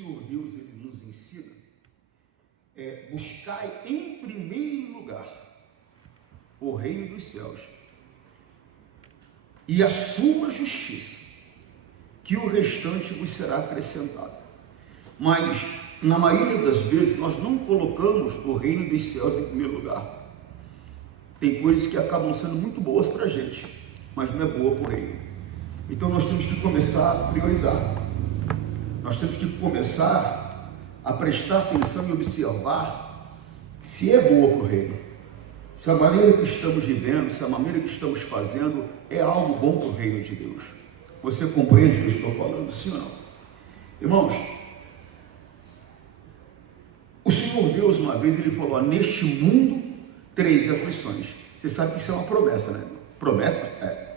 Senhor Deus ele nos ensina é: buscai em primeiro lugar o reino dos céus e a sua justiça, que o restante vos será acrescentado. Mas, na maioria das vezes, nós não colocamos o reino dos céus em primeiro lugar. Tem coisas que acabam sendo muito boas para a gente, mas não é boa para o reino. Então nós temos que começar a priorizar. Nós temos que começar a prestar atenção e observar se é boa para o reino. Se a maneira que estamos vivendo, se a maneira que estamos fazendo é algo bom para o reino de Deus. Você compreende o que eu estou falando? Sim ou não? Irmãos, o Senhor Deus uma vez ele falou: ó, neste mundo 3 aflições. Você sabe que isso é uma promessa, né? Promessa? É.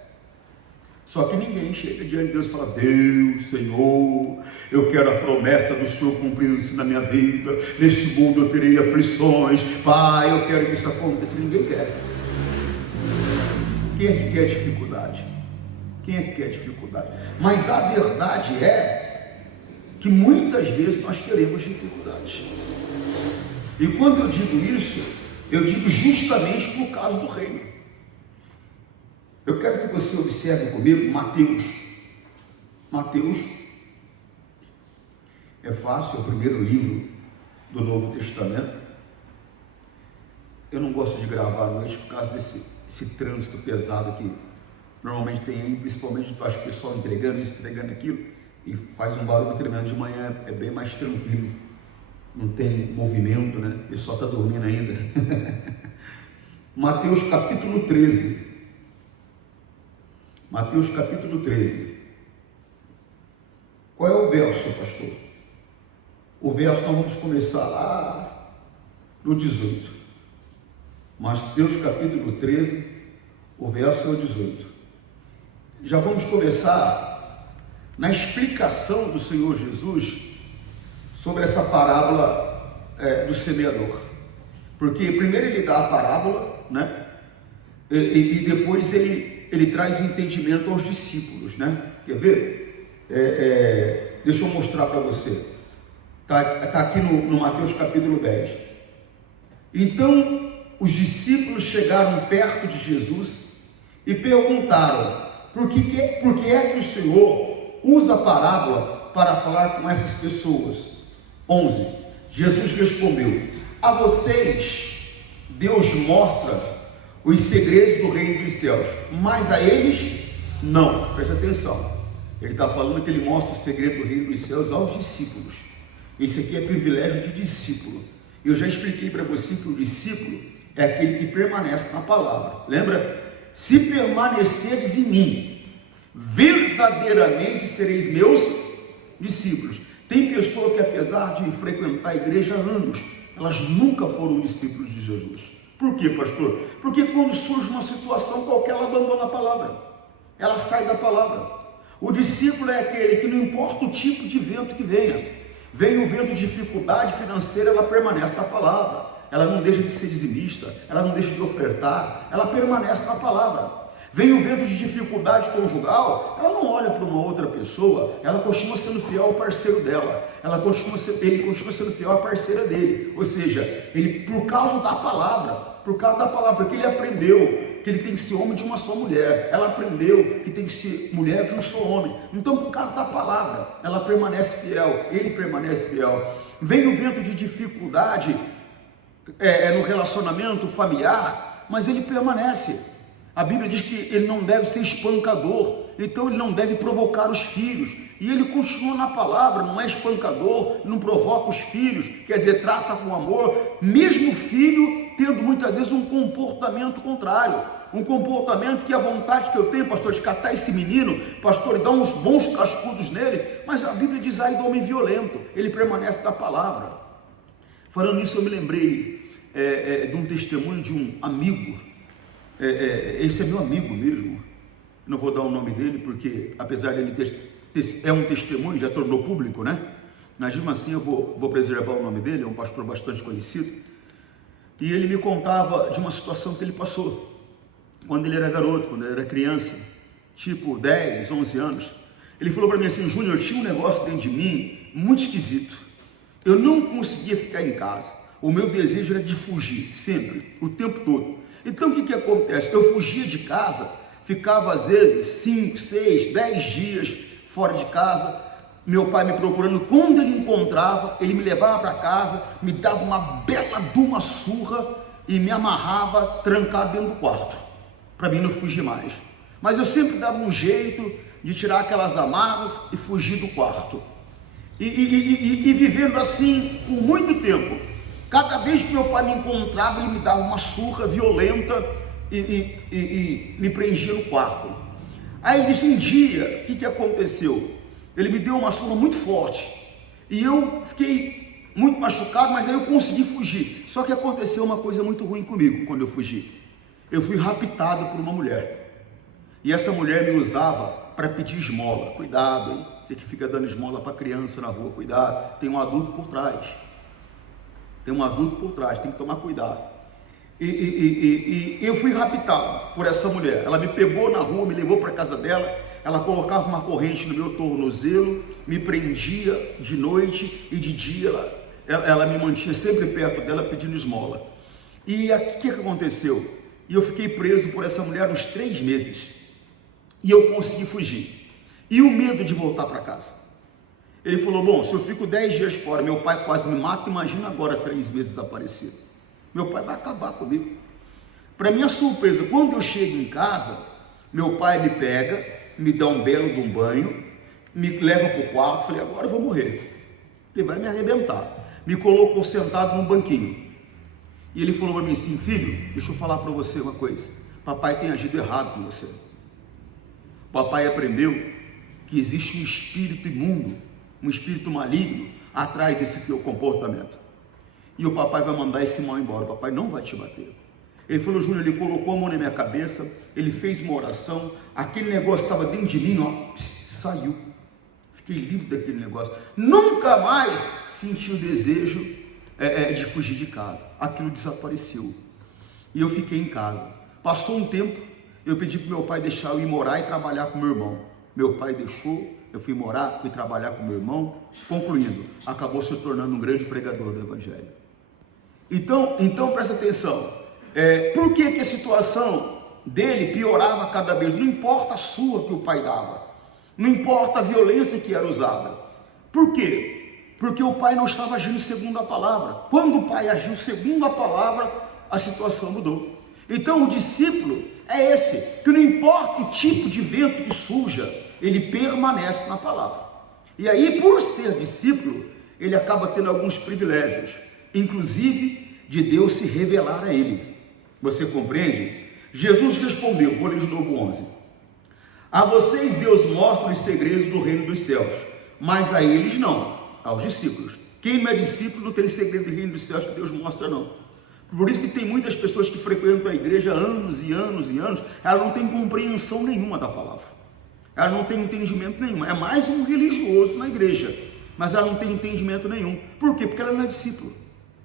Só que ninguém chega diante de Deus e fala: Deus, Senhor, eu quero a promessa do Senhor cumprir isso na minha vida. Neste mundo eu terei aflições. Pai, eu quero que isso aconteça. Ninguém quer. Quem é que quer dificuldade? Quem é que quer dificuldade? Mas a verdade é que muitas vezes nós teremos dificuldades. E quando eu digo isso, eu digo justamente por causa do reino. Eu quero que você observe comigo Mateus. Mateus é fácil, é o primeiro livro do Novo Testamento. Eu não gosto de gravar à noite por causa desse trânsito pesado que normalmente tem aí, principalmente para o pessoal entregando isso, entregando aquilo, e faz um barulho tremendo. De manhã é bem mais tranquilo, não tem movimento, né? O pessoal está dormindo ainda. Mateus capítulo 13. Mateus capítulo 13. Qual é o verso, pastor? O verso nós vamos começar lá no 18. Mateus capítulo 13, o verso é o 18. Já vamos começar na explicação do Senhor Jesus sobre essa parábola do semeador. Porque primeiro ele dá a parábola, né? E depois ele traz entendimento aos discípulos, né? Quer ver? Deixa eu mostrar para você. Está aqui no Mateus capítulo 10. Então, os discípulos chegaram perto de Jesus e perguntaram: por que é que o Senhor usa a parábola para falar com essas pessoas? 11. Jesus respondeu: a vocês Deus mostra os segredos do reino dos céus, mas a eles não. Presta atenção, ele está falando que ele mostra o segredo do reino dos céus aos discípulos. Esse aqui é privilégio de discípulo. Eu já expliquei para você que o discípulo é aquele que permanece na palavra. Lembra? Se permaneceres em mim, verdadeiramente sereis meus discípulos. Tem pessoa que, apesar de frequentar a igreja há anos, elas nunca foram discípulos de Jesus. Por quê, pastor? Porque quando surge uma situação qualquer, ela abandona a palavra, ela sai da palavra. O discípulo é aquele que, não importa o tipo de vento que venha o vento de dificuldade financeira, ela permanece na palavra, ela não deixa de ser dizimista, ela não deixa de ofertar, ela permanece na palavra. Vem o vento de dificuldade conjugal, ela não olha para uma outra pessoa, ela continua sendo fiel ao parceiro dela, ele continua sendo fiel à parceira dele. Ou seja, ele, por causa da palavra, porque ele aprendeu que ele tem que ser homem de uma só mulher, ela aprendeu que tem que ser mulher de um só homem. Então, por causa da palavra, ela permanece fiel, ele permanece fiel. Vem o vento de dificuldade no relacionamento familiar, mas ele permanece. A Bíblia diz que ele não deve ser espancador, então ele não deve provocar os filhos. E ele continua na palavra, não é espancador, não provoca os filhos, quer dizer, trata com amor, mesmo o filho tendo muitas vezes um comportamento contrário, um comportamento que a vontade que eu tenho, pastor, de catar esse menino, pastor, e dar uns bons cascudos nele, mas a Bíblia diz aí do homem violento, ele permanece na palavra. Falando nisso, eu me lembrei de um testemunho de um amigo. Esse é meu amigo mesmo, não vou dar o nome dele, porque apesar dele é um testemunho, já tornou público, né? Mas mesmo assim eu vou preservar o nome dele, é um pastor bastante conhecido, e ele me contava de uma situação que ele passou, quando ele era garoto, quando ele era criança, tipo 10, 11 anos, Ele falou para mim assim: Júnior, tinha um negócio dentro de mim muito esquisito. Eu não conseguia ficar em casa. O meu desejo era de fugir, sempre, o tempo todo. Então o que acontece? Eu fugia de casa, ficava às vezes 5, 6, 10 dias fora de casa, meu pai me procurando. Quando ele encontrava, ele me levava para casa, me dava uma bela de uma surra e me amarrava trancado dentro do quarto, para mim não fugir mais. Mas eu sempre dava um jeito de tirar aquelas amarras e fugir do quarto. E vivendo assim por muito tempo. Cada vez que meu pai me encontrava, ele me dava uma surra violenta e me prendia no quarto. Aí ele disse: um dia, o que aconteceu? Ele me deu uma surra muito forte e eu fiquei muito machucado, mas aí eu consegui fugir. Só que aconteceu uma coisa muito ruim comigo quando eu fugi. Eu fui raptado por uma mulher, e essa mulher me usava para pedir esmola. Cuidado, hein? Você que fica dando esmola para criança na rua, cuidado, tem um adulto por trás. Tem um adulto por trás, tem que tomar cuidado. E eu fui raptado por essa mulher. Ela me pegou na rua, me levou para a casa dela. Ela colocava uma corrente no meu tornozelo, me prendia de noite e de dia. Ela me mantinha sempre perto dela pedindo esmola. E o que aconteceu? E eu fiquei preso por essa mulher uns 3 meses. E eu consegui fugir. E o medo de voltar para casa. Ele falou: bom, se eu fico 10 dias fora, meu pai quase me mata, imagina agora 3 meses desaparecido. Meu pai vai acabar comigo. Para minha surpresa, quando eu chego em casa, meu pai me pega, me dá um belo de um banho, me leva para o quarto. Falei: agora eu vou morrer, ele vai me arrebentar. Me colocou sentado num banquinho, e ele falou para mim assim: filho, deixa eu falar para você uma coisa, papai tem agido errado com você. Papai aprendeu que existe um espírito imundo, um espírito maligno atrás desse teu comportamento, e o papai vai mandar esse mal embora. O papai não vai te bater. Ele falou: Júnior, ele colocou a mão na minha cabeça, ele fez uma oração, aquele negócio estava dentro de mim, ó, saiu, fiquei livre daquele negócio, nunca mais senti o desejo de fugir de casa, aquilo desapareceu, e eu fiquei em casa. Passou um tempo, eu pedi para meu pai deixar eu ir morar e trabalhar com meu irmão. Meu pai deixou, eu fui morar, fui trabalhar com meu irmão. Concluindo, acabou se tornando um grande pregador do Evangelho. Então presta atenção. Por que a situação dele piorava cada vez? Não importa a surra que o pai dava, não importa a violência que era usada. Por quê? Porque o pai não estava agindo segundo a palavra. Quando o pai agiu segundo a palavra, a situação mudou. Então o discípulo é esse, que não importa o tipo de vento que surja, ele permanece na palavra. E aí, por ser discípulo, ele acaba tendo alguns privilégios, inclusive de Deus se revelar a ele. Você compreende? Jesus respondeu, vou ler de novo 11: a vocês Deus mostra os segredos do reino dos céus, mas a eles não, aos discípulos. Quem não é discípulo não tem segredo do reino dos céus que Deus mostra, não. Por isso que tem muitas pessoas que frequentam a igreja há anos e anos e anos, ela não tem compreensão nenhuma da palavra, ela não tem entendimento nenhum, é mais um religioso na igreja, mas ela não tem entendimento nenhum. Por quê? Porque ela não é discípulo,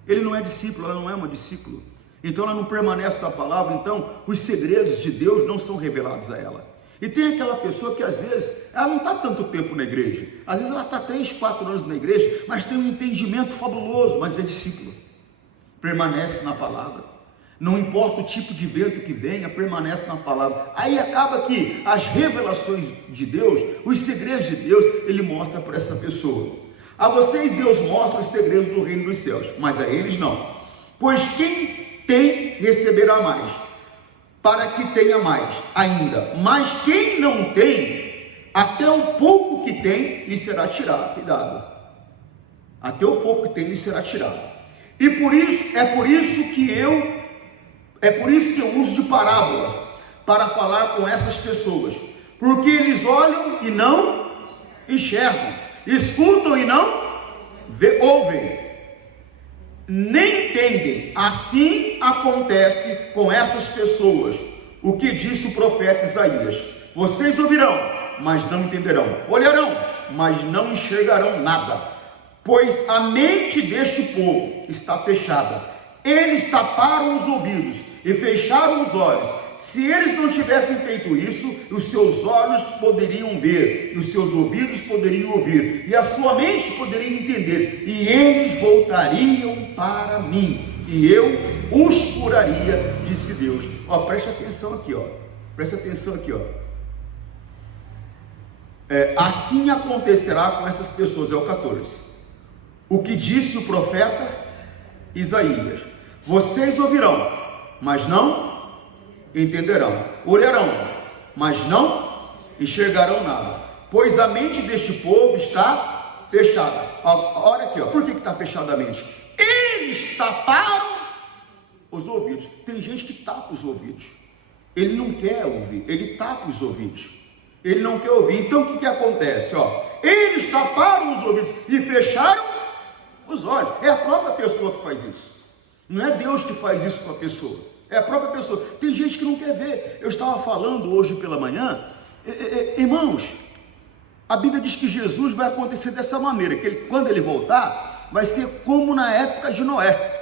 ele não é discípulo, ela não é uma discípulo, então ela não permanece na palavra. Então os segredos de Deus não são revelados a ela. E tem aquela pessoa que às vezes, ela não está tanto tempo na igreja, às vezes ela está 3, 4 anos na igreja, mas tem um entendimento fabuloso, mas é discípulo, permanece na palavra, não importa o tipo de vento que venha, permanece na palavra. Aí acaba que as revelações de Deus, os segredos de Deus, ele mostra para essa pessoa. A vocês Deus mostra os segredos do reino dos céus, mas a eles não. Pois quem tem, receberá mais, para que tenha mais ainda. Mas quem não tem, até o pouco que tem, lhe será tirado. Cuidado, até o pouco que tem, lhe será tirado. E por isso que eu uso de parábolas para falar com essas pessoas, porque eles olham e não enxergam, escutam e não ouvem, nem entendem. Assim acontece com essas pessoas. O que disse o profeta Isaías: vocês ouvirão, mas não entenderão, olharão, mas não enxergarão nada, pois a mente deste povo está fechada. Eles taparam os ouvidos e fecharam os olhos, Se eles não tivessem feito isso, os seus olhos poderiam ver, e os seus ouvidos poderiam ouvir, e a sua mente poderia entender, e eles voltariam para mim, e eu os curaria, disse Deus. Ó, preste atenção aqui, ó. Preste atenção aqui, ó. Assim acontecerá com essas pessoas, é o 14. O que disse o profeta Isaías: vocês ouvirão, mas não entenderão, olharão, mas não enxergarão nada, pois a mente deste povo está fechada. Olha aqui, ó. Por que está fechada a mente? Eles taparam os ouvidos. Tem gente que tapa os ouvidos, ele não quer ouvir, ele tapa os ouvidos, ele não quer ouvir. Então o que acontece? Ó, eles taparam os ouvidos e fecharam os olhos. É a própria pessoa que faz isso, não é Deus que faz isso com a pessoa, é a própria pessoa. Tem gente que não quer ver. Eu estava falando hoje pela manhã, irmãos, a Bíblia diz que Jesus vai acontecer dessa maneira, que quando ele voltar, vai ser como na época de Noé.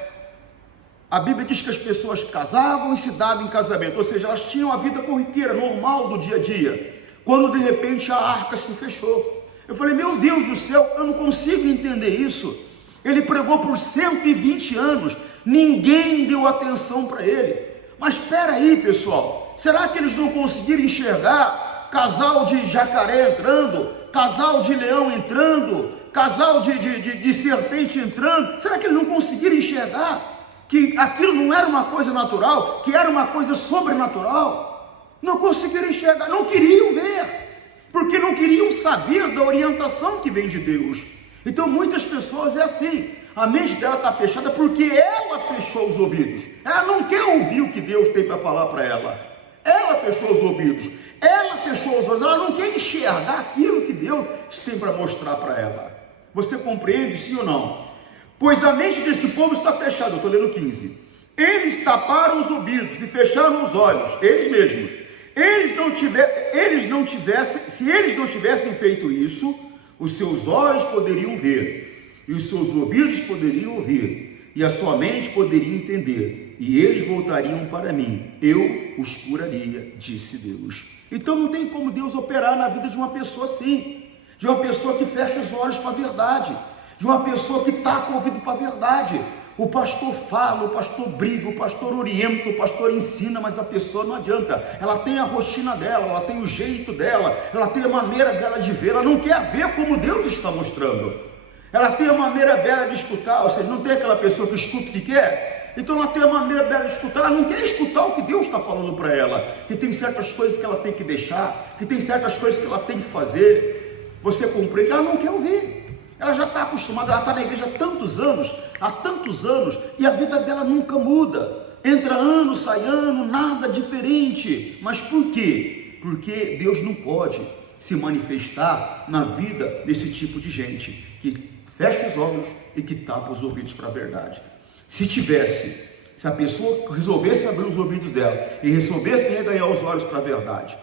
A Bíblia diz que as pessoas casavam e se davam em casamento, ou seja, elas tinham a vida corriqueira, normal do dia a dia, quando de repente a arca se fechou. Eu falei, meu Deus do céu, eu não consigo entender isso. Ele pregou por 120 anos, ninguém deu atenção para ele. Mas espera aí, pessoal, será que eles não conseguiram enxergar casal de jacaré entrando, casal de leão entrando, casal de serpente entrando? Será que eles não conseguiram enxergar que aquilo não era uma coisa natural, que era uma coisa sobrenatural? Não conseguiram enxergar, não queriam ver, porque não queriam saber da orientação que vem de Deus. Então muitas pessoas é assim, a mente dela está fechada porque ela fechou os ouvidos, ela não quer ouvir o que Deus tem para falar para ela, ela fechou os ouvidos, ela fechou os olhos, ela não quer enxergar aquilo que Deus tem para mostrar para ela. Você compreende, sim ou não? Pois a mente desse povo está fechada. Eu estou lendo 15. Eles taparam os ouvidos e fecharam os olhos, eles mesmos. Se eles não tivessem feito isso, os seus olhos poderiam ver, e os seus ouvidos poderiam ouvir, e a sua mente poderia entender, e eles voltariam para mim, eu os curaria, disse Deus. Então não tem como Deus operar na vida de uma pessoa assim, de uma pessoa que fecha os olhos para a verdade, de uma pessoa que tapa o ouvido para a verdade. O pastor fala, o pastor briga, o pastor orienta, o pastor ensina, mas a pessoa não adianta. Ela tem a rotina dela, ela tem o jeito dela, ela tem a maneira dela de ver, ela não quer ver como Deus está mostrando. Ela tem a maneira dela de escutar, ou seja, não tem aquela pessoa que escuta o que quer, então ela tem a maneira dela de escutar, ela não quer escutar o que Deus está falando para ela, que tem certas coisas que ela tem que deixar, que tem certas coisas que ela tem que fazer. Você compreende? Ela não quer ouvir. Ela já está acostumada, ela está na igreja há tantos anos, e a vida dela nunca muda. Entra ano, sai ano, nada diferente. Mas por quê? Porque Deus não pode se manifestar na vida desse tipo de gente, que fecha os olhos e que tapa os ouvidos para a verdade. Se a pessoa resolvesse abrir os ouvidos dela e resolvesse reganhar os olhos para a verdade,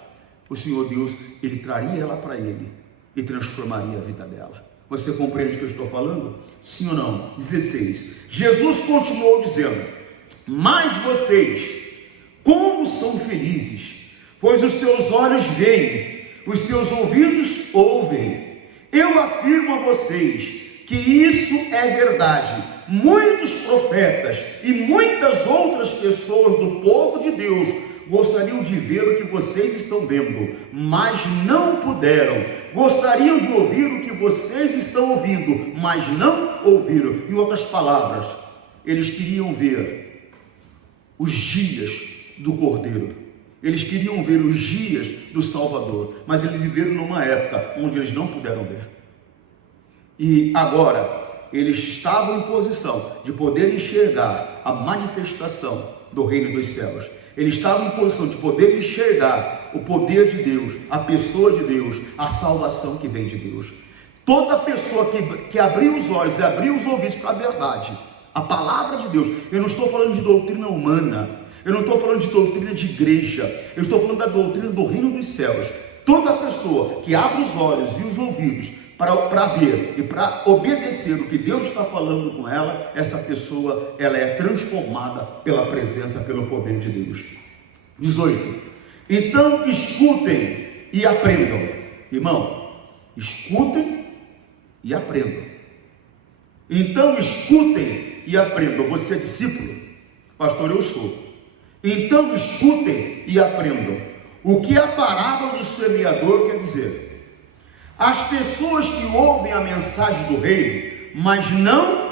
o Senhor Deus, Ele traria ela para Ele e transformaria a vida dela. Você compreende o que eu estou falando? Sim ou não? 16. Jesus continuou dizendo: mas vocês, como são felizes, pois os seus olhos veem, os seus ouvidos ouvem. Eu afirmo a vocês que isso é verdade. Muitos profetas e muitas outras pessoas do povo de Deus gostariam de ver o que vocês estão vendo, mas não puderam. Gostariam de ouvir o que vocês estão ouvindo, mas não ouviram. Em outras palavras, eles queriam ver os dias do Cordeiro, eles queriam ver os dias do Salvador, mas eles viveram numa época onde eles não puderam ver. E agora, eles estavam em posição de poder enxergar a manifestação do reino dos céus. Eles estavam em posição de poder enxergar o poder de Deus, a pessoa de Deus, a salvação que vem de Deus. Toda pessoa que abriu os olhos e abriu os ouvidos para a verdade, a palavra de Deus, eu não estou falando de doutrina humana, eu não estou falando de doutrina de igreja, eu estou falando da doutrina do reino dos céus. Toda pessoa que abre os olhos e os ouvidos para ver e para obedecer o que Deus está falando com ela, essa pessoa, ela é transformada pela presença, pelo poder de Deus. 18. Então escutem e aprendam. Irmão, escutem e aprendam. Então escutem e aprendam. Você é discípulo? Pastor, eu sou. Então escutem e aprendam. O que a parábola do semeador quer dizer? As pessoas que ouvem a mensagem do reino, mas não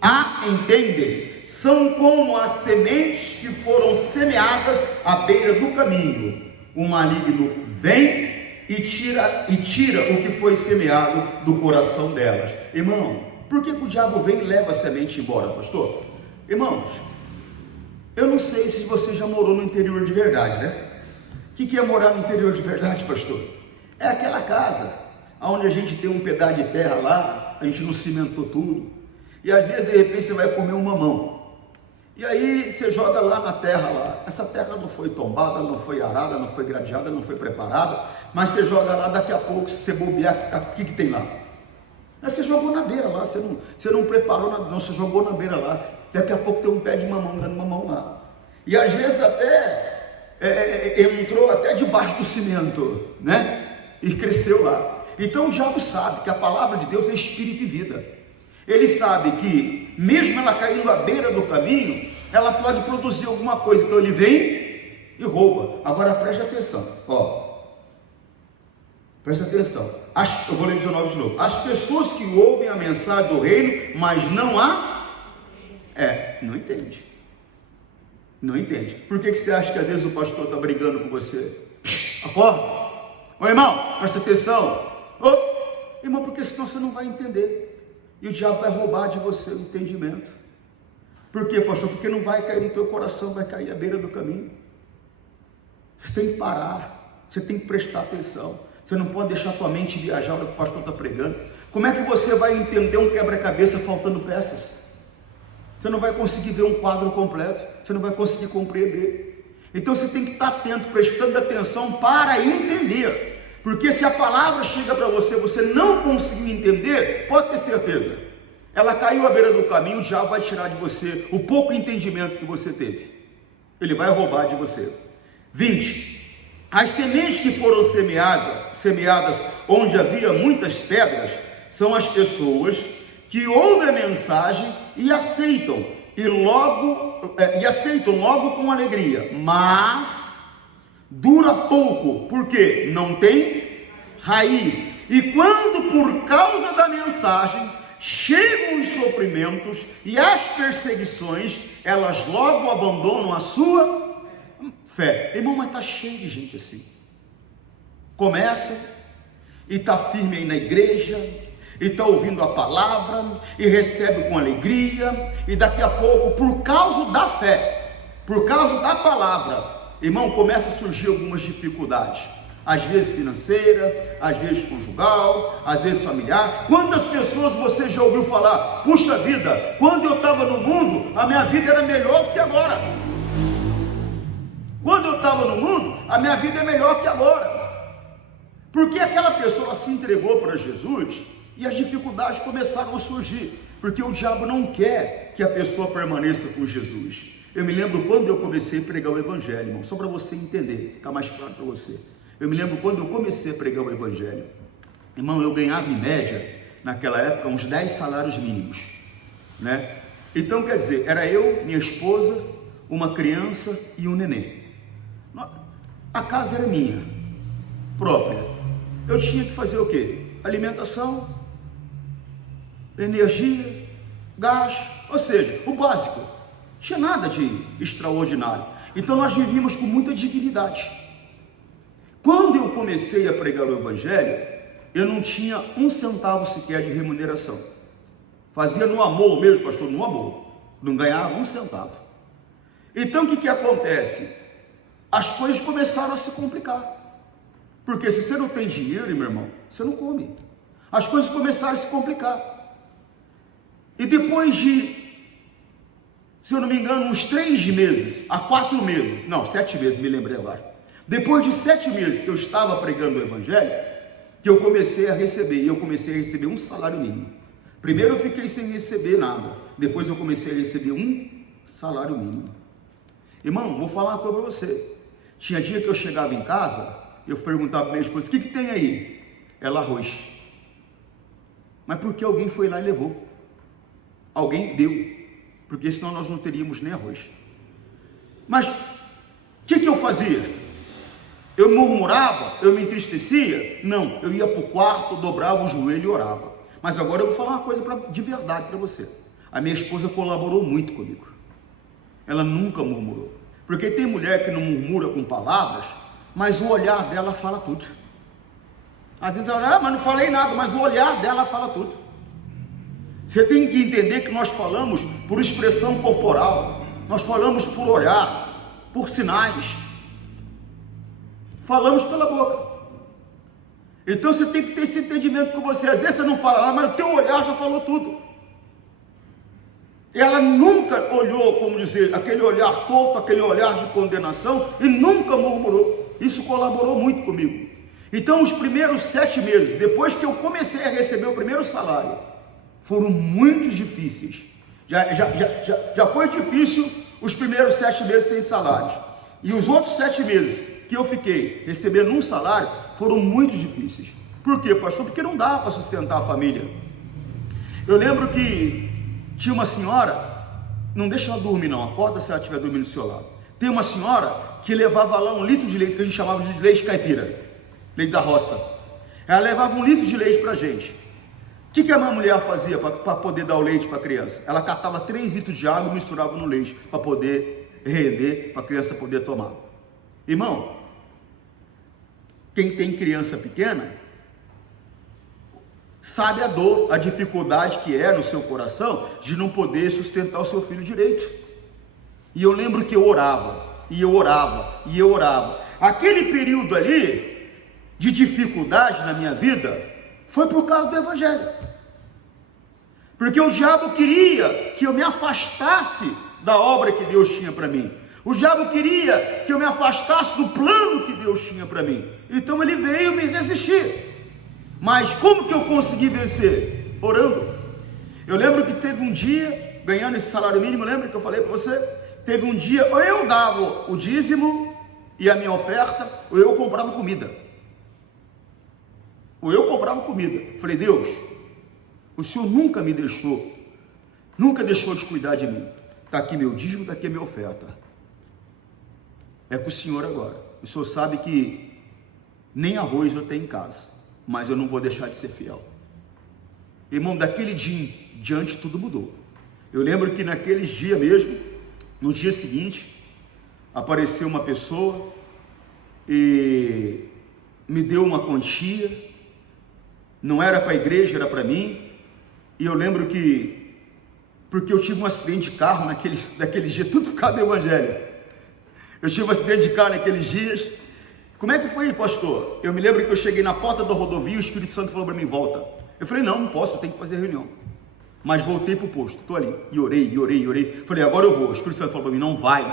a entendem, são como as sementes que foram semeadas à beira do caminho. O maligno vem e tira o que foi semeado do coração delas. Irmão, por que o diabo vem e leva a semente embora, pastor? Irmãos, eu não sei se você já morou no interior de verdade, né? O que é morar no interior de verdade, pastor? É aquela casa onde a gente tem um pedaço de terra lá, a gente não cimentou tudo, e às vezes de repente você vai comer um mamão, e aí você joga lá na terra lá, essa terra não foi tombada, não foi arada, não foi gradeada, não foi preparada, mas você joga lá, daqui a pouco, se você bobear, o que tem lá? Aí você jogou na beira lá, você não preparou nada, não, você jogou na beira lá, daqui a pouco tem um pé de mamão, dando mamão lá, e às vezes até entrou até debaixo do cimento, né? E cresceu lá. Então o diabo sabe que a palavra de Deus é espírito e vida. Ele sabe que mesmo ela caindo à beira do caminho, ela pode produzir alguma coisa. Então ele vem e rouba. Agora preste atenção, preste atenção. Eu vou ler de novo de novo. As pessoas que ouvem a mensagem do reino, mas não não entende. Não entende. Por que você acha que às vezes o pastor está brigando com você? Acorda. Ô irmão, presta atenção. Irmão, porque senão você não vai entender. E o diabo vai roubar de você o entendimento. Por quê, pastor? Porque não vai cair no teu coração, vai cair à beira do caminho. Você tem que parar. Você tem que prestar atenção. Você não pode deixar a tua mente viajar no que o pastor está pregando. Como é que você vai entender um quebra-cabeça faltando peças? Você não vai conseguir ver um quadro completo, você não vai conseguir compreender. Então você tem que estar atento, prestando atenção para entender. Porque se a palavra chega para você, você não conseguiu entender, pode ter certeza, ela caiu à beira do caminho, já vai tirar de você o pouco entendimento que você teve. Ele vai roubar de você. 20. As sementes que foram semeadas onde havia muitas pedras, são as pessoas que ouvem a mensagem e aceitam logo com alegria, mas dura pouco, porque não tem raiz, e quando por causa da mensagem chegam os sofrimentos e as perseguições, elas logo abandonam a sua fé. Irmão, mas está cheio de gente assim, começa e está firme aí na igreja, e está ouvindo a palavra, e recebe com alegria, e daqui a pouco, por causa da fé, por causa da palavra, irmão, começa a surgir algumas dificuldades, às vezes financeira, às vezes conjugal, às vezes familiar. Quantas pessoas você já ouviu falar, puxa vida, quando eu estava no mundo, a minha vida era melhor que agora, quando eu estava no mundo, a minha vida é melhor que agora, porque aquela pessoa se entregou para Jesus, e as dificuldades começaram a surgir, porque o diabo não quer que a pessoa permaneça com Jesus. Eu me lembro quando eu comecei a pregar o evangelho, irmão, só para você entender, ficar mais claro para você. Eu me lembro quando eu comecei a pregar o evangelho, irmão, eu ganhava em média, naquela época, uns 10 salários mínimos, né? Então, quer dizer, era eu, minha esposa, uma criança e um neném. A casa era minha, própria. Eu tinha que fazer o quê? Alimentação, energia, gás, ou seja, o básico. Não tinha nada de extraordinário. Então nós vivíamos com muita dignidade. Quando eu comecei a pregar o evangelho, eu não tinha um centavo sequer de remuneração. Fazia no amor mesmo, pastor, no amor. Não ganhava um centavo. Então o que acontece? As coisas começaram a se complicar. Porque se você não tem dinheiro, meu irmão, você não come. As coisas começaram a se complicar. E depois de, se eu não me engano, uns 3 meses, a 4 meses, não, 7 meses, me lembrei agora. Depois de 7 meses que eu estava pregando o evangelho, que eu comecei a receber um salário mínimo. Primeiro eu fiquei sem receber nada, depois eu comecei a receber um salário mínimo. Irmão, vou falar uma coisa para você. Tinha dia que eu chegava em casa, eu perguntava para minha esposa, o que tem aí? Ela, arroz. Mas porque alguém foi lá e levou. Alguém deu. Porque senão nós não teríamos nem arroz. Mas, o que eu fazia? Eu murmurava? Eu me entristecia? Não, eu ia para o quarto, dobrava o joelho e orava. Mas agora eu vou falar uma coisa de verdade para você. A minha esposa colaborou muito comigo. Ela nunca murmurou. Porque tem mulher que não murmura com palavras, mas o olhar dela fala tudo. Às vezes ela, mas não falei nada, mas o olhar dela fala tudo. Você tem que entender que nós falamos por expressão corporal, nós falamos por olhar, por sinais, falamos pela boca. Então você tem que ter esse entendimento com você. Às vezes você não fala, mas o teu olhar já falou tudo. Ela nunca olhou, como dizer, aquele olhar torto, aquele olhar de condenação, e nunca murmurou. Isso colaborou muito comigo. Então os primeiros 7 meses, depois que eu comecei a receber o primeiro salário, foram muito difíceis. Já foi difícil os primeiros 7 meses sem salários. E os outros 7 meses que eu fiquei recebendo um salário, foram muito difíceis. Por quê, pastor? Porque não dá para sustentar a família. Eu lembro que tinha uma senhora, não deixa ela dormir não, acorda se ela estiver dormindo do seu lado. Tem uma senhora que levava lá 1 litro de leite, que a gente chamava de leite caipira, leite da roça. Ela levava 1 litro de leite para a gente. O que a minha mulher fazia para poder dar o leite para a criança? Ela catava 3 litros de água e misturava no leite, para poder render, para a criança poder tomar. Irmão, quem tem criança pequena, sabe a dor, a dificuldade que é no seu coração, de não poder sustentar o seu filho direito. E eu lembro que eu orava, e eu orava, e eu orava. Aquele período ali, de dificuldade na minha vida, foi por causa do Evangelho. Porque o diabo queria que eu me afastasse da obra que Deus tinha para mim. O diabo queria que eu me afastasse do plano que Deus tinha para mim. Então ele veio me resistir. Mas como que eu consegui vencer? Orando. Eu lembro que teve um dia, ganhando esse salário mínimo, lembra que eu falei para você? Teve um dia, ou eu dava o dízimo e a minha oferta, ou eu comprava comida. Ou eu comprava comida. Falei, Deus, o Senhor nunca me deixou, nunca deixou de cuidar de mim. Está aqui meu dízimo, está aqui a minha oferta. É com o Senhor agora. O Senhor sabe que nem arroz eu tenho em casa, mas eu não vou deixar de ser fiel. Irmão, daquele dia em diante tudo mudou. Eu lembro que naqueles dias mesmo, no dia seguinte, apareceu uma pessoa e me deu uma quantia. Não era para a igreja, era para mim. E eu lembro que, porque eu tive um acidente de carro naqueles dias, tudo por causa do Evangelho. Eu tive um acidente de carro naqueles dias. Como é que foi, pastor? Eu me lembro que eu cheguei na porta da rodovia e o Espírito Santo falou para mim, volta. Eu falei, não posso, eu tenho que fazer reunião. Mas voltei para o posto, estou ali, e orei. Falei, agora eu vou. O Espírito Santo falou para mim, não vai.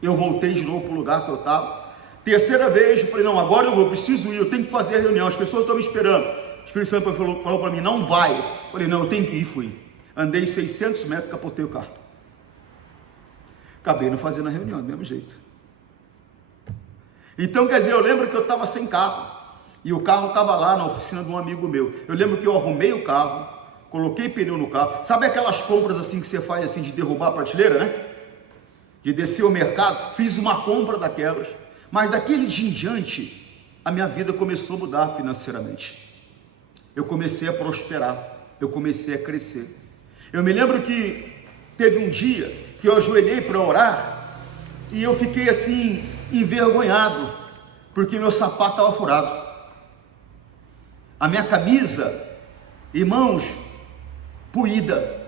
Eu voltei de novo para o lugar que eu estava. Terceira vez, eu falei, não, agora eu vou, preciso ir, eu tenho que fazer a reunião, as pessoas estão me esperando. O Espírito Santo falou para mim, não vai. Eu falei, não, eu tenho que ir, fui. Andei 600 metros, capotei o carro. Acabei não fazendo a reunião, do mesmo jeito. Então, quer dizer, eu lembro que eu estava sem carro, e o carro estava lá na oficina de um amigo meu. Eu lembro que eu arrumei o carro, coloquei pneu no carro. Sabe aquelas compras assim que você faz assim de derrubar a prateleira, né? De descer o mercado? Fiz uma compra daquelas. Mas daquele dia em diante, a minha vida começou a mudar financeiramente. Eu comecei a prosperar, eu comecei a crescer. Eu me lembro que teve um dia que eu ajoelhei para orar e eu fiquei assim, envergonhado, porque meu sapato estava furado. A minha camisa, irmãos, puída.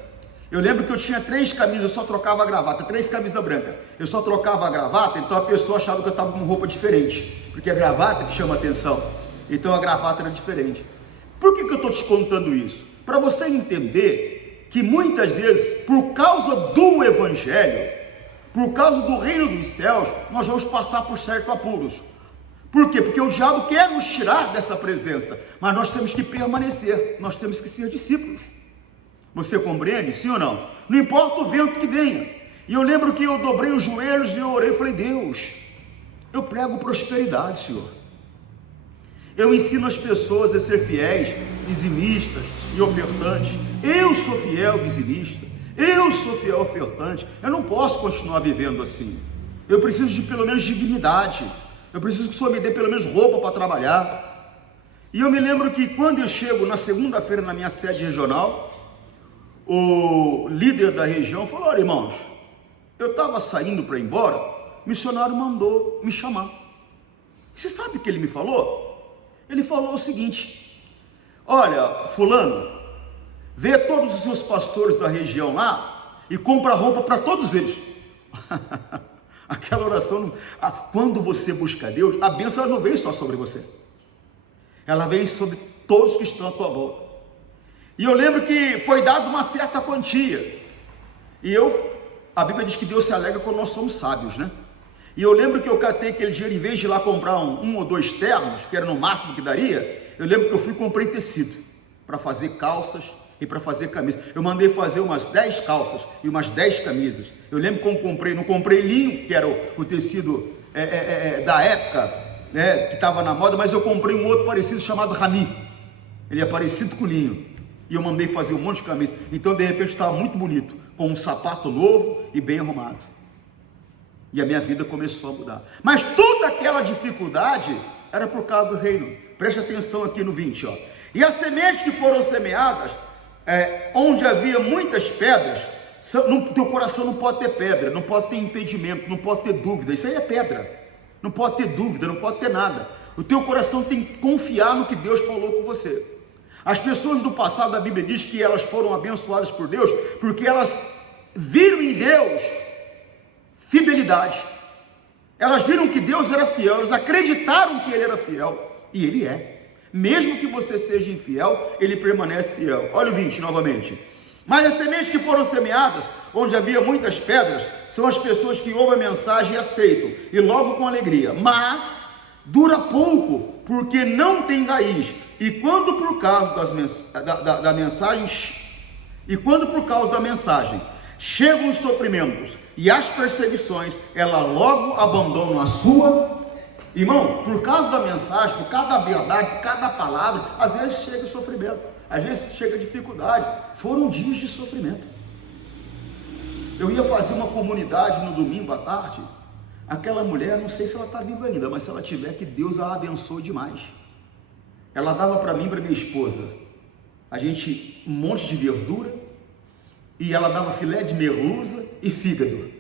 Eu lembro que eu tinha 3 camisas, eu só trocava a gravata, 3 camisas brancas. Eu só trocava a gravata, então a pessoa achava que eu estava com roupa diferente, porque a gravata que chama atenção, então a gravata era diferente. Por que eu estou te contando isso? Para você entender que muitas vezes, por causa do Evangelho, por causa do reino dos céus, nós vamos passar por certos apuros. Por quê? Porque o diabo quer nos tirar dessa presença, mas nós temos que permanecer, nós temos que ser discípulos. Você compreende? Sim ou não? Não importa o vento que venha. E eu lembro que eu dobrei os joelhos e eu orei e falei, Deus, Eu prego prosperidade, Senhor. Eu ensino as pessoas a ser fiéis, dizimistas e ofertantes. Eu sou fiel dizimista, eu sou fiel ofertante. Eu não posso continuar vivendo assim. Eu preciso de pelo menos dignidade. Eu preciso que o Senhor me dê pelo menos roupa para trabalhar. E eu me lembro que quando eu chego na segunda-feira na minha sede regional, o líder da região falou: olha, irmãos, eu estava saindo para ir embora, o missionário mandou me chamar. Você sabe o que ele me falou? Ele falou o seguinte: olha, fulano, vê todos os seus pastores da região lá e compra roupa para todos eles. Aquela oração, quando você busca Deus, a bênção não vem só sobre você, ela vem sobre todos que estão à tua volta. E eu lembro que foi dada uma certa quantia, e a Bíblia diz que Deus se alegra quando nós somos sábios, né? E eu lembro que eu catei aquele dinheiro, em vez de ir lá comprar um ou dois ternos, que era no máximo que daria, eu lembro que eu fui e comprei tecido, para fazer calças e para fazer camisas. Eu mandei fazer umas 10 calças e umas 10 camisas. Eu lembro que não comprei linho, que era o tecido da época, né, que estava na moda, mas eu comprei um outro parecido chamado rami. Ele é parecido com linho. E eu mandei fazer um monte de camisas. Então, de repente, estava muito bonito, com um sapato novo e bem arrumado. E a minha vida começou a mudar. Mas toda aquela dificuldade era por causa do reino. Preste atenção aqui no 20, ó. E as sementes que foram semeadas, onde havia muitas pedras, no teu coração não pode ter pedra, não pode ter impedimento, não pode ter dúvida. Isso aí é pedra. Não pode ter dúvida, não pode ter nada. O teu coração tem que confiar no que Deus falou com você. As pessoas do passado, a Bíblia diz que elas foram abençoadas por Deus, porque elas viram em Deus fidelidade. Elas viram que Deus era fiel, elas acreditaram que Ele era fiel, e Ele é. Mesmo que você seja infiel, Ele permanece fiel. Olha o 20 novamente. Mas as sementes que foram semeadas, onde havia muitas pedras, são as pessoas que ouvem a mensagem e aceitam, e logo com alegria. Mas dura pouco, porque não tem raiz. E quando por causa da mensagem chegam os sofrimentos e as perseguições, ela logo abandona a sua. Irmão, por causa da mensagem, por causa da verdade, por causa da palavra, às vezes chega sofrimento, às vezes chega dificuldade. Foram dias de sofrimento. Eu ia fazer uma comunidade no domingo à tarde. Aquela mulher, não sei se ela está viva ainda, mas se ela tiver, que Deus a abençoe demais. Ela dava para mim e para minha esposa, um monte de verdura, e ela dava filé de merluza e fígado.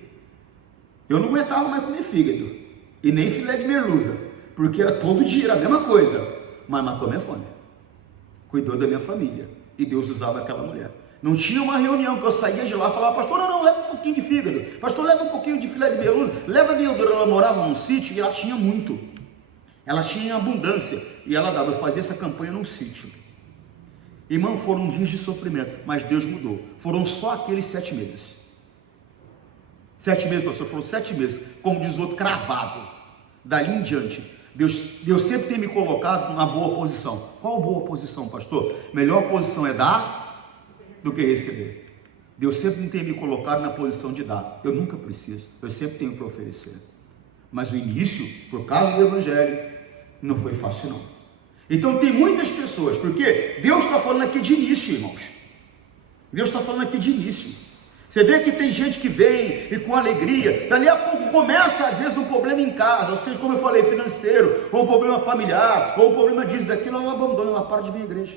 Eu não aguentava mais comer fígado, e nem filé de merluza, porque era todo dia, era a mesma coisa, mas matou minha fome, cuidou da minha família, e Deus usava aquela mulher. Não tinha uma reunião que eu saía de lá e falava: pastor, não, leva um pouquinho de fígado, pastor, leva um pouquinho de filé de merluza, leva verdura. Ela morava num sítio e ela tinha muito, ela tinha abundância, e ela dava. Eu fazia essa campanha num sítio. Irmão, foram dias de sofrimento, mas Deus mudou. Foram só aqueles 7 meses. 7 meses, pastor, foram 7 meses, como diz o outro, cravado. Dali em diante, Deus sempre tem me colocado na boa posição. Qual boa posição, pastor? Melhor posição é dar do que receber. Deus sempre tem me colocado na posição de dar. Eu nunca preciso, eu sempre tenho para oferecer. Mas o início, por causa do Evangelho, não foi fácil não. Então tem muitas pessoas, porque Deus está falando aqui de início, irmãos. Deus está falando aqui de início. Você vê que tem gente que vem e com alegria, dali a pouco começa às vezes um problema em casa, ou seja, como eu falei, financeiro, ou um problema familiar, ou um problema disso, daquilo, ela abandona, ela para de vir à igreja.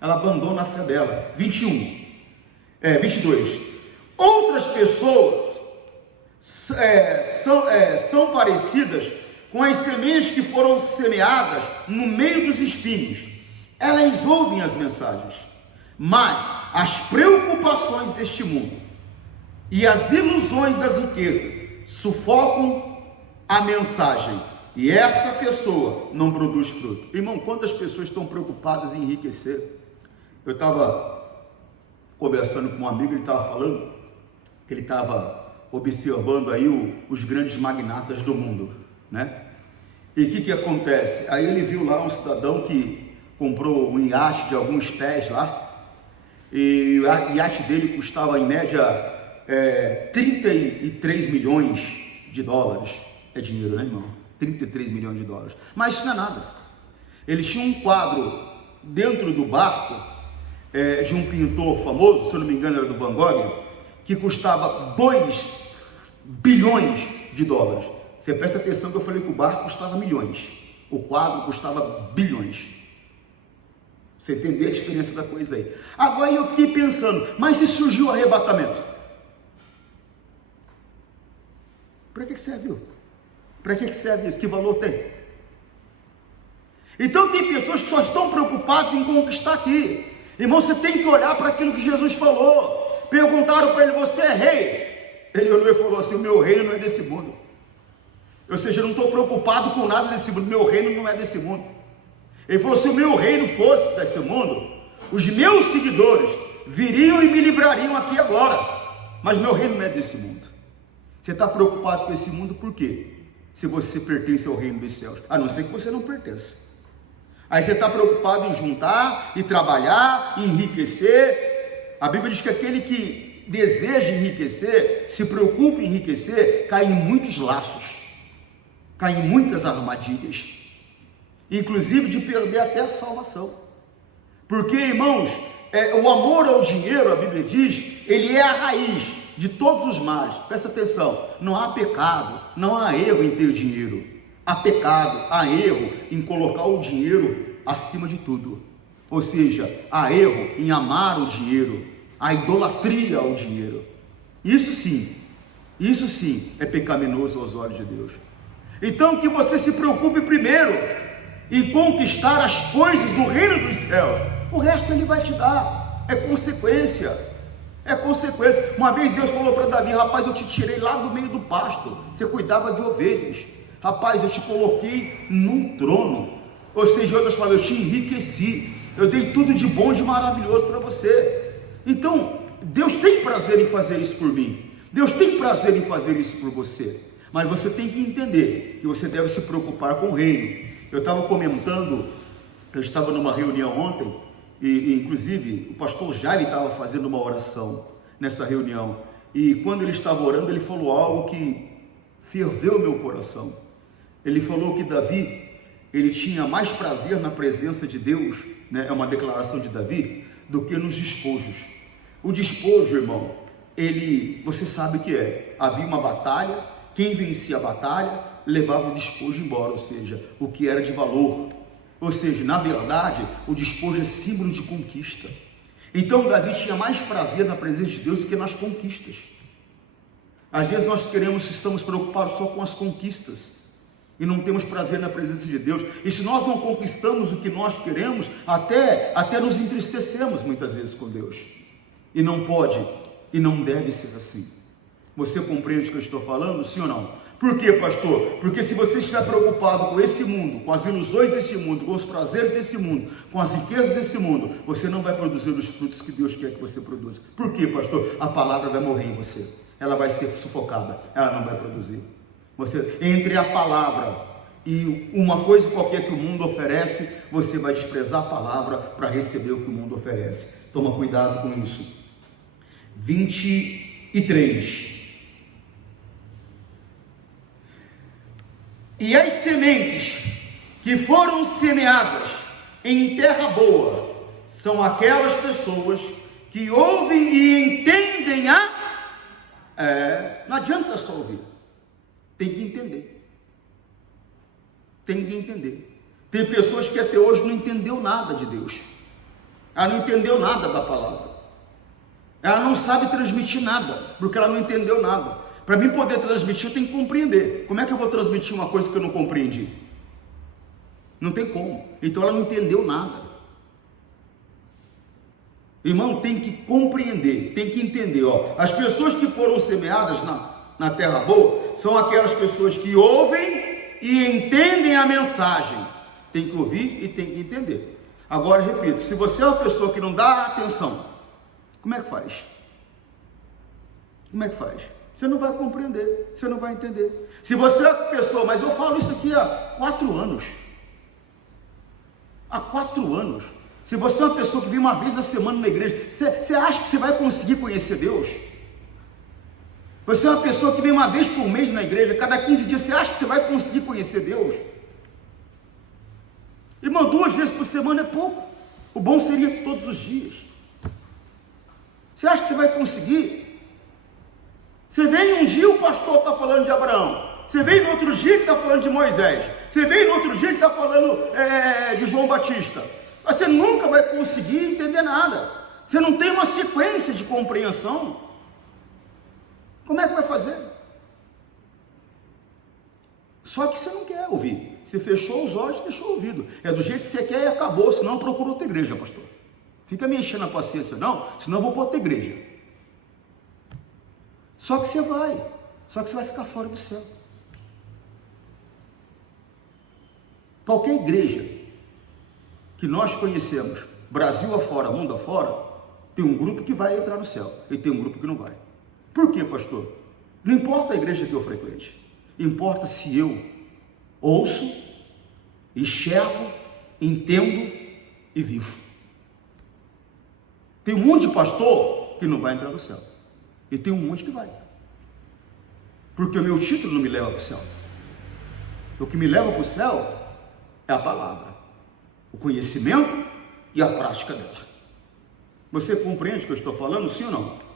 Ela abandona a fé dela. 22. Outras pessoas são parecidas com as sementes que foram semeadas no meio dos espinhos. Elas ouvem as mensagens, mas as preocupações deste mundo e as ilusões das riquezas sufocam a mensagem, e essa pessoa não produz fruto. Irmão, quantas pessoas estão preocupadas em enriquecer? Eu estava conversando com um amigo, ele estava falando que ele estava observando aí os grandes magnatas do mundo, né? E o que acontece? Aí ele viu lá um cidadão que comprou um iate de alguns pés lá, e o iate dele custava em média 33 milhões de dólares. É dinheiro, né, irmão? 33 milhões de dólares. Mas isso não é nada. Eles tinham um quadro dentro do barco de um pintor famoso, se eu não me engano era do Van Gogh, que custava 2 bilhões de dólares. Você presta atenção que eu falei que o barco custava milhões, o quadro custava bilhões. Você entender a diferença da coisa aí. Agora eu fiquei pensando, mas se surgiu o arrebatamento? Para que serviu? Para que serve isso? Que valor tem? Então tem pessoas que só estão preocupadas em conquistar aqui. Irmão, você tem que olhar para aquilo que Jesus falou. Perguntaram para ele, você é rei? Ele olhou e falou assim, o meu reino não é desse mundo. Ou seja, eu não estou preocupado com nada desse mundo, meu reino não é desse mundo. Ele falou, se o meu reino fosse desse mundo, os meus seguidores viriam e me livrariam aqui agora. Mas meu reino não é desse mundo. Você está preocupado com esse mundo por quê? Se você pertence ao reino dos céus, a não ser que você não pertença. Aí você está preocupado em juntar, e trabalhar, e enriquecer. A Bíblia diz que aquele que deseja enriquecer, se preocupa em enriquecer, cai em muitos laços, cai em muitas armadilhas, inclusive de perder até a salvação. Porque, irmãos, o amor ao dinheiro, a Bíblia diz, ele é a raiz de todos os males. Presta atenção, não há pecado, não há erro em ter dinheiro. Há pecado, há erro em colocar o dinheiro acima de tudo. Ou seja, há erro em amar o dinheiro, há idolatria ao dinheiro. Isso sim é pecaminoso aos olhos de Deus. Então que você se preocupe primeiro em conquistar as coisas do reino dos céus. O resto ele vai te dar, é consequência. É consequência. Uma vez Deus falou para Davi, rapaz, eu te tirei lá do meio do pasto, você cuidava de ovelhas. Rapaz, eu te coloquei num trono. Ou seja, outras palavras, eu te enriqueci. Eu dei tudo de bom e de maravilhoso para você. Então, Deus tem prazer em fazer isso por mim. Deus tem prazer em fazer isso por você. Mas você tem que entender que você deve se preocupar com o reino. Eu estava comentando, eu estava numa reunião ontem, e inclusive o pastor Jair estava fazendo uma oração nessa reunião. E quando ele estava orando, ele falou algo que ferveu o meu coração. Ele falou que Davi, ele tinha mais prazer na presença de Deus, né? É uma declaração de Davi, do que nos despojos. O despojo, irmão, você sabe o que é, havia uma batalha, quem vencia a batalha, levava o despojo embora, ou seja, o que era de valor. Ou seja, na verdade, o despojo é símbolo de conquista. Então Davi tinha mais prazer na presença de Deus do que nas conquistas. Às vezes nós estamos preocupados só com as conquistas, e não temos prazer na presença de Deus. E se nós não conquistamos o que nós queremos, até nos entristecemos muitas vezes com Deus. E não pode, e não deve ser assim. Você compreende o que eu estou falando, sim ou não? Por quê, pastor? Porque se você estiver preocupado com esse mundo, com as ilusões desse mundo, com os prazeres desse mundo, com as riquezas desse mundo, você não vai produzir os frutos que Deus quer que você produza. Por quê, pastor? A palavra vai morrer em você. Ela vai ser sufocada, ela não vai produzir. Entre a palavra e uma coisa qualquer que o mundo oferece, você vai desprezar a palavra para receber o que o mundo oferece. Toma cuidado com isso. 23. E as sementes que foram semeadas em terra boa são aquelas pessoas que ouvem e entendem não adianta só ouvir, tem que entender. Tem que entender. Tem pessoas que até hoje não entendeu nada de Deus. Ela não entendeu nada da palavra. Ela não sabe transmitir nada, porque ela não entendeu nada. Para mim poder transmitir, eu tenho que compreender. Como é que eu vou transmitir uma coisa que eu não compreendi? Não tem como. Então ela não entendeu nada. Irmão, tem que compreender, tem que entender. As pessoas que foram semeadas na terra boa são aquelas pessoas que ouvem e entendem a mensagem. Tem que ouvir e tem que entender. Agora, repito, se você é uma pessoa que não dá atenção, como é que faz? Como é que faz? Você não vai compreender, você não vai entender. Se você é uma pessoa, mas eu falo isso aqui há 4 anos. Há 4 anos. Se você é uma pessoa que vem uma vez na semana na igreja, você acha que você vai conseguir conhecer Deus? Você é uma pessoa que vem uma vez por mês na igreja, cada 15 dias, você acha que você vai conseguir conhecer Deus? Irmão, 2 vezes por semana é pouco. O bom seria todos os dias. Você acha que você vai conseguir? Você vem um dia, o pastor está falando de Abraão. Você vem no outro dia que está falando de Moisés. Você vem no outro dia que está falando de João Batista. Mas você nunca vai conseguir entender nada. Você não tem uma sequência de compreensão. Como é que vai fazer? Só que você não quer ouvir. Você fechou os olhos, fechou o ouvido. É do jeito que você quer e acabou, senão procura outra igreja, pastor. Fica me enchendo a paciência, não, senão eu vou para outra igreja. Só que você vai. Só que você vai ficar fora do céu. Qualquer igreja que nós conhecemos, Brasil afora, mundo afora, tem um grupo que vai entrar no céu e tem um grupo que não vai. Por quê, pastor? Não importa a igreja que eu frequente, importa se eu ouço, enxergo, entendo e vivo. Tem um monte de pastor que não vai entrar no céu e tem um monte que vai, porque o meu título não me leva para o céu. O que me leva para o céu é a palavra, o conhecimento e a prática dela. Você compreende o que eu estou falando, sim ou não?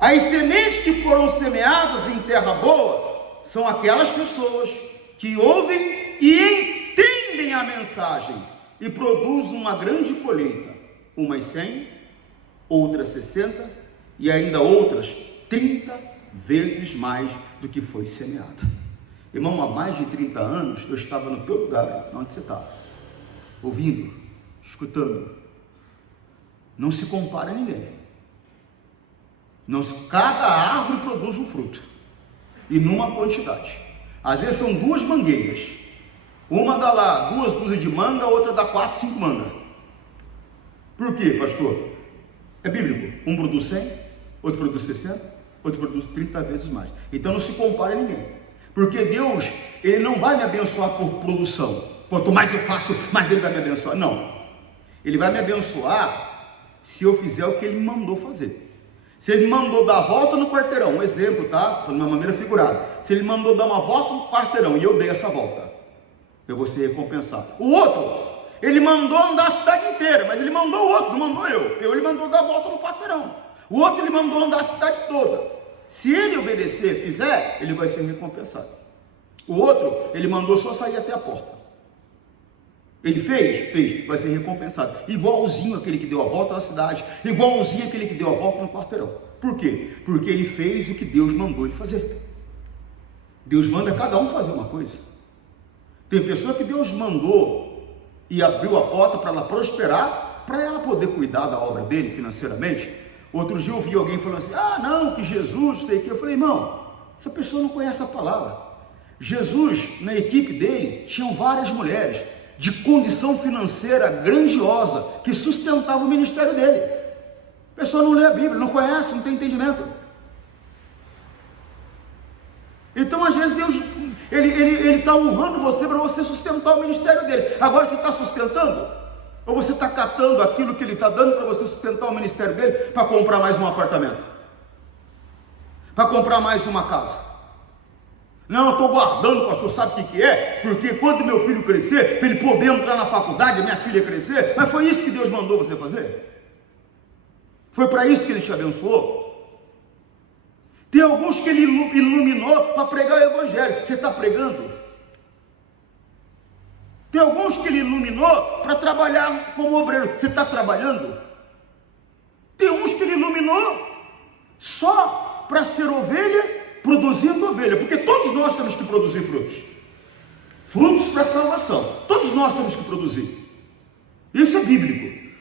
As sementes que foram semeadas em terra boa são aquelas pessoas que ouvem e entendem a mensagem e produzem uma grande colheita, umas 100, outras 60 e ainda outras 30 vezes mais do que foi semeada. Irmão, há mais de 30 anos eu estava no teu lugar, onde você está, ouvindo, escutando. Não se compara a ninguém. Cada árvore produz um fruto, e numa quantidade. Às vezes são 2 mangueiras, uma dá lá 2 dúzias de manga, a outra dá 4, 5 mangas. Por quê, pastor? É bíblico. Um produz 100, outro produz 60, outro produz 30 vezes mais. Então não se compara a ninguém, porque Deus, Ele não vai me abençoar por produção. Quanto mais eu faço, mais Ele vai me abençoar. Não, Ele vai me abençoar se eu fizer o que Ele me mandou fazer. Se Ele mandou dar a volta no quarteirão, um exemplo, tá? Falando de uma maneira figurada. Se Ele mandou dar uma volta no quarteirão e eu dei essa volta, eu vou ser recompensado. O outro, Ele mandou andar a cidade inteira, mas Ele mandou o outro, não mandou eu. Ele mandou dar a volta no quarteirão. O outro, Ele mandou andar a cidade toda. Se ele obedecer, fizer, ele vai ser recompensado. O outro, Ele mandou só sair até a porta. Ele fez, vai ser recompensado. Igualzinho aquele que deu a volta na cidade, igualzinho aquele que deu a volta no quarteirão. Por quê? Porque ele fez o que Deus mandou ele fazer. Deus manda cada um fazer uma coisa. Tem pessoa que Deus mandou e abriu a porta para ela prosperar, para ela poder cuidar da obra dele financeiramente. Outro dia eu ouvi alguém falando assim, não, que Jesus, sei que. Eu falei, irmão, essa pessoa não conhece a palavra. Jesus, na equipe dele, tinham várias mulheres de condição financeira grandiosa, que sustentava o ministério dele. A pessoa não lê a Bíblia, não conhece, não tem entendimento. Então às vezes Deus, Ele está honrando você para você sustentar o ministério dele. Agora você está sustentando? Ou você está catando aquilo que Ele está dando para você sustentar o ministério dele, para comprar mais um apartamento? Para comprar mais uma casa? Não, eu estou guardando, pastor, sabe o que é? Porque quando meu filho crescer, para ele poder entrar na faculdade, minha filha crescer, mas foi isso que Deus mandou você fazer? Foi para isso que Ele te abençoou? Tem alguns que Ele iluminou para pregar o Evangelho. Você está pregando? Tem alguns que Ele iluminou para trabalhar como obreiro. Você está trabalhando? Tem uns que Ele iluminou só para ser ovelha, produzindo ovelha, porque todos nós temos que produzir frutos para a salvação, todos nós temos que produzir, isso é bíblico.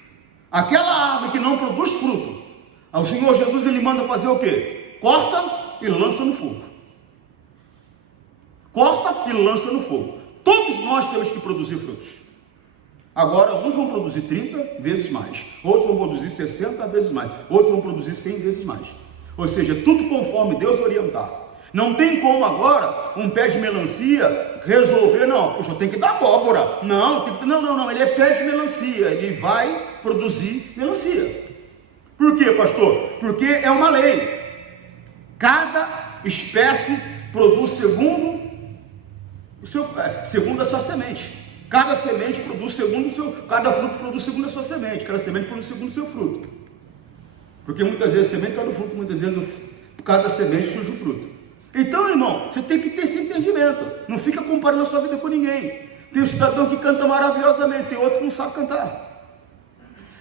Aquela árvore que não produz fruto, o Senhor Jesus, Ele manda fazer o quê? Corta e lança no fogo. Corta e lança no fogo. Todos nós temos que produzir frutos. Agora, uns vão produzir 30 vezes mais, outros vão produzir 60 vezes mais, outros vão produzir 100 vezes mais. Ou seja, tudo conforme Deus orientar. Não tem como agora um pé de melancia resolver, não, puxa, tem que dar abóbora. Não, ele é pé de melancia, ele vai produzir melancia. Por quê, pastor? Porque é uma lei. Cada espécie produz segundo a sua semente. Cada semente produz segundo o seu, cada fruto produz segundo a sua semente, cada semente produz segundo o seu fruto. Porque muitas vezes a semente está no fruto, muitas vezes cada semente surge o fruto. Então, irmão, você tem que ter esse entendimento. Não fica comparando a sua vida com ninguém. Tem um cidadão que canta maravilhosamente, tem outro que não sabe cantar.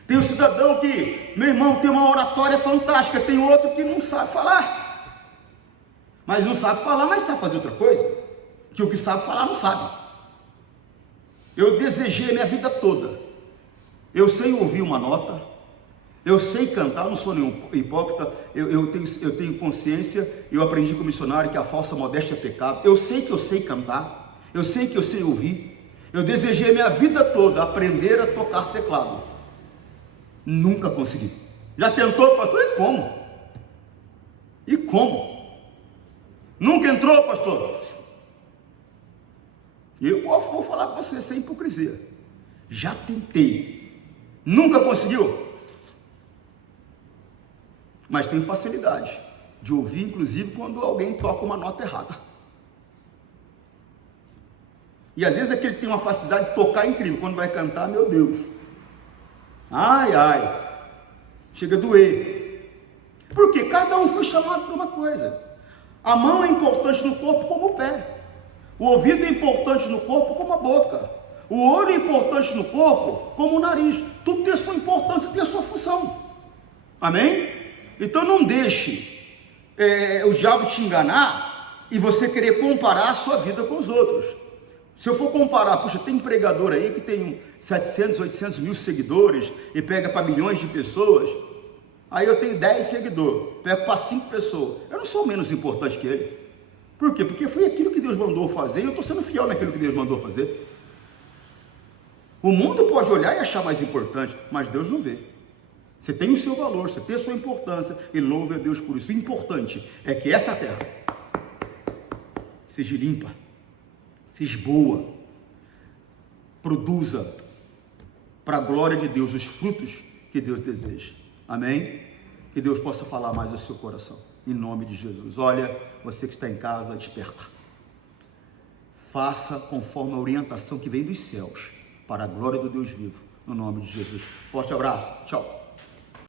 Tem um cidadão que, meu irmão, tem uma oratória fantástica, tem outro que não sabe falar. Mas não sabe falar, mas sabe fazer outra coisa. Que o que sabe falar não sabe. Eu desejei a minha vida toda. Eu sei ouvir uma nota, eu sei cantar, não sou nenhum hipócrita, eu tenho consciência, eu aprendi com o missionário que a falsa modéstia é pecado. Eu sei cantar, eu sei que eu sei ouvir. Eu desejei a minha vida toda aprender a tocar teclado. Nunca consegui. Já tentou, pastor? E como? E como? Nunca entrou, pastor? Eu vou falar para você sem hipocrisia. Já tentei. Nunca conseguiu. Mas tenho facilidade de ouvir, inclusive, quando alguém toca uma nota errada. E às vezes aquele tem uma facilidade de tocar incrível. Quando vai cantar, meu Deus. Ai, ai. Chega a doer. Porque cada um foi chamado para uma coisa. A mão é importante no corpo como o pé. O ouvido é importante no corpo como a boca. O olho é importante no corpo como o nariz. Tudo tem a sua importância, tem a sua função. Amém? Então não deixe o diabo te enganar e você querer comparar a sua vida com os outros. Se eu for comparar, puxa, tem pregador aí que tem 700, 800 mil seguidores e pega para milhões de pessoas. Aí eu tenho 10 seguidores, pego para 5 pessoas. Eu não sou menos importante que ele. Por quê? Porque foi aquilo que Deus mandou fazer e eu estou sendo fiel naquilo que Deus mandou fazer. O mundo pode olhar e achar mais importante, mas Deus não vê. Você tem o seu valor, você tem a sua importância e louve a Deus por isso. O importante é que essa terra seja limpa, seja boa, produza para a glória de Deus os frutos que Deus deseja. Amém? Que Deus possa falar mais ao seu coração. Em nome de Jesus. Olha, você que está em casa, desperta. Faça conforme a orientação que vem dos céus, para a glória do Deus vivo. No nome de Jesus. Forte abraço. Tchau.